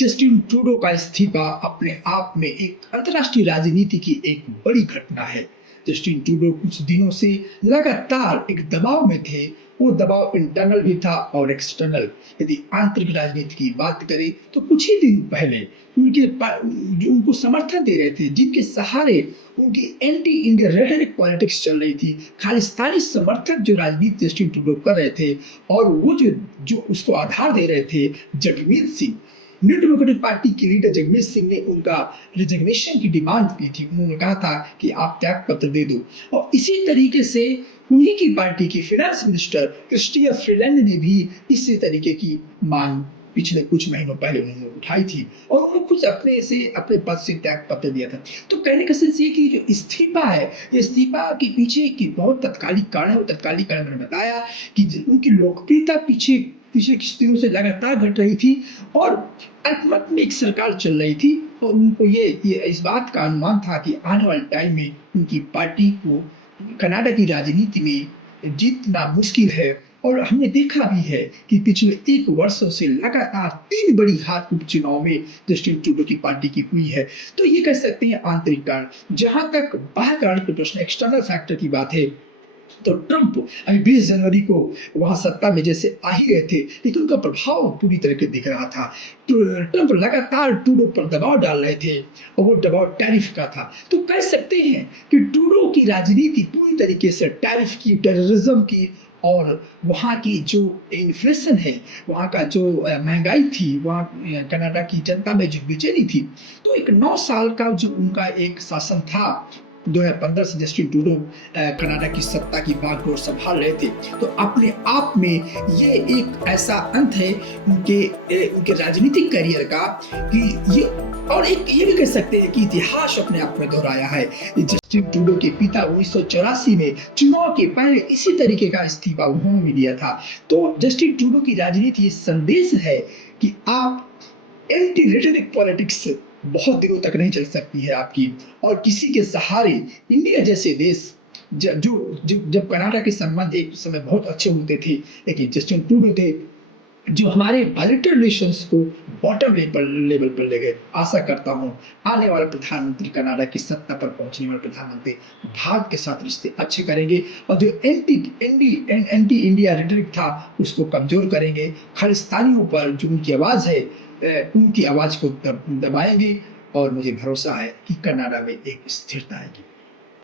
Justin Trudeau का इस्तीफा अपने आप में एक अंतर्राष्ट्रीय राजनीति की एक बड़ी घटना है। जस्टिन ट्रूडो कुछ दिनों से लगातार एक दबाव में थे। वो दबाव इंटरनल भी था और एक्सटर्नल। यदि आंतरिक राजनीति की बात करें तो कुछ ही दिन पहले जो उनको समर्थन दे रहे थे, जिनके सहारे उनकी एंटी इंडिया रेटरिक पॉलिटिक्स चल रही थी, खालिस्तानी समर्थक जो राजनीति जस्टिन ट्रूडो कर रहे थे, और वो जो उसको आधार दे रहे थे, Jagmeet Singh, new democratic party के लीडर जगमीत सिंह ने उनका रिजिग्नेशन की डिमांड की थी। उन्होंने कहा था कि आप त्याग पत्र दे दो, और इसी तरीके से उन्हीं की पार्टी की फाइनेंस मिनिस्टर क्रिस्टिया फ्रीलैंड ने भी इसी तरीके की मांग पिछले कुछ महीनों पहले उन्होंने उठाई थी, और उन्होंने खुद अपने पद से त्याग पत्र दिया था। तो कहने का सेंस ये कि जो इस्तीफा है, इस्तीफा के पीछे की बहुत तत्कालिक कारण है। वो तत्कालिक कारण मैंने बताया कि उनकी लोकप्रियता पीछे कुछ दिनों से लगातार घट रही थी, और अल्पमत में एक सरकार चल रही थी, और उनको ये इस बात का अनुमान था कि आने वाले टाइम में उनकी पार्टी को कनाडा की राजनीति में जीतना मुश्किल है। और हमने देखा भी है कि पिछले 1 वर्षों से लगातार 3 बड़ी हार उपचुनाव में जस्टिन ट्रूडो की पार्टी की हुई है। तो ये कह सकते हैं आंतरिक कारण। जहां तक बाह्य कारण के प्रश्न, एक्सटर्नल फैक्टर की बात है, तो ट्रंप अभी 20 जनवरी को वहां सत्ता में जैसे आ ही रहे थे, लेकिन उनका प्रभाव पूरी तरह से दिख रहा था। ट्रंप लगातार ट्रूडो पर दबाव डाल रहे थे, और वो दबाव टैरिफ का था। तो कह सकते हैं कि ट्रूडो की राजनीति पूरी तरीके से टैरिफ की, टेररिज्म की, और वहाँ की जो इन्फ्लेशन है, वहाँ का जो महंगाई थी, वहाँ कनाडा की जनता में जो बेचैनी थी। तो एक 9 साल का जो उनका एक शासन था, 2015 से जस्टिन ट्रूडो कनाडा की सत्ता की बागडोर संभाल रहे थे। तो अपने आप में ये एक ऐसा अंत है उनके राजनीतिक करियर का, कि ये, और एक ये भी कह सकते हैं कि इतिहास अपने आप में दोहराया है। जस्टिन ट्रूडो के पिता 1984 में चुनाव के पहले इसी तरीके का इस्तीफा उन्होंने भी दिया था। तो जस्टिन ट्रूडो की राजनीति ये संदेश है कि आप एंटी रेटरिक पॉलिटिक्स बहुत दिनों तक नहीं चल सकती है आपकी, और किसी के सहारे इंडिया जैसे देश, जब कनाडा के संबंध एक समय बहुत अच्छे होते थे, लेकिन जस्टिन ट्रूडो थे जो हमारे बायलैटरल रिलेशंस को बॉटम लेवल पर ले गए। आशा करता हूँ आने वाला प्रधानमंत्री, कनाडा की सत्ता पर पहुंचने वाले प्रधानमंत्री भारत के साथ रिश्ते अच्छे करेंगे, और जो एंटी इंडिया रेटरिक था उसको कमजोर करेंगे। खालिस्तानियों पर जो उनकी आवाज़ है, उनकी आवाज़ को दबाएंगे, और मुझे भरोसा है कि कनाडा में एक स्थिरता आएगी।